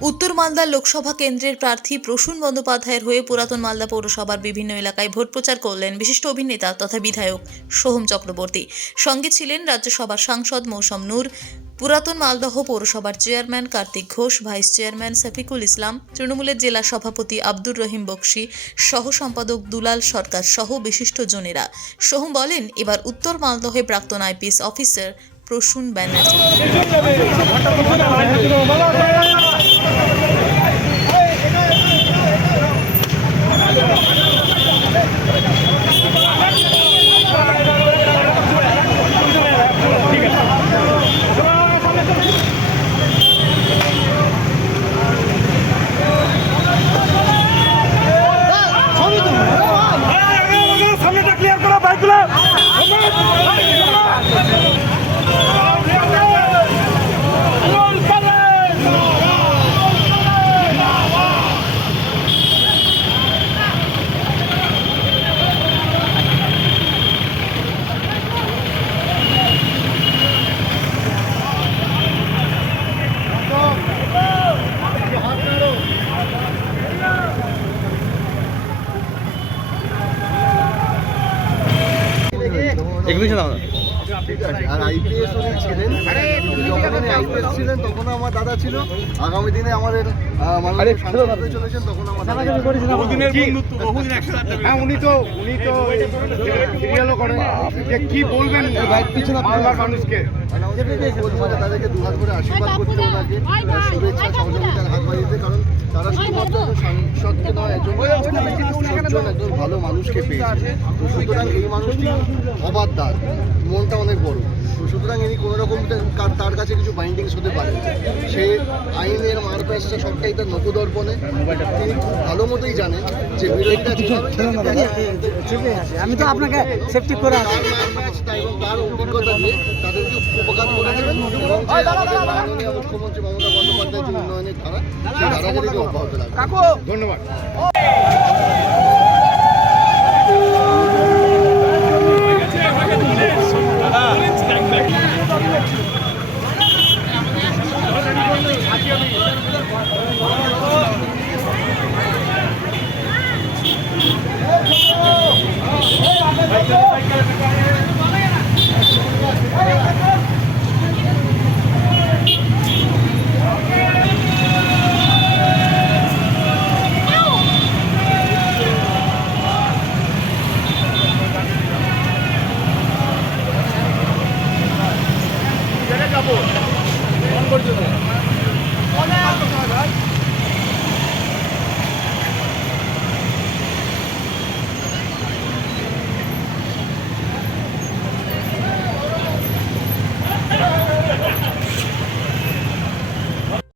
উত্তর মালদা লোকসভা কেন্দ্রের প্রার্থী প্রসূন বন্দ্যোপাধ্যায়ের হয়ে পুরাতন মালদা পৌরসভার বিভিন্ন এলাকায় ভোট প্রচার করলেন বিশিষ্ট অভিনেতা তথা বিধায়ক সোহম চক্রবর্তী। সঙ্গে ছিলেন রাজ্যসভার সাংসদ মৌসম নূর পুরাতন মালদহ পৌরসভার chairman Kartik Ghosh, vice chairman Shafikul Islam, তৃণমূলের জেলা সভাপতি আব্দুর রহিম বক্সি, সহ সম্পাদক দুলাল সরকার সহ বিশিষ্ট জনেরা। সোহম বলেন, এবার উত্তর মালদহে প্রাক্তন আইপিএস অফিসার প্রসূন ব্যানার্জি। আর আইপিএস উনি ছিলেন যখন উনি আইপিএস ছিলেন তখন আমার দাদা ছিল আগামী দিনে আমাদের মাননীয় সাংসদ হতে চলেছেন তখন আমার দাদা বহুদিনের বন্ধুত্ব বহুদিন একসাথে হ্যাঁ উনি তো উনি তো সিরিয়ালও করেন যে কি বলবেন বাংলার মানুষকে তাদেরকে দুহাত করে আশীর্বাদ করতে ওনাকে শুভেচ্ছা সহযোগিতার হাত বাড়িতে কারণ তারা ভালো মানুষকে পেয়েছে সুতরাং এই মানুষটি মনটা অনেক বড় তো সুতরাং ইনি কোনো রকম তার- কাছে কিছু বাইন্ডিংস হতে পারে সে আইনের মারপ্যাচটা সবটাই তার নকুদর্পণে তিনি খুব ভালো মতোই জানেন যে আমি তো আপনাকে সেফটি করে তার এবং তার অভিজ্ঞতা তাদেরকে উপকার করে দেবেন কাকু ধন্যবাদ Hey, hey, hey, hey, hey, hey, hey, hey, কোন পর্যন্ত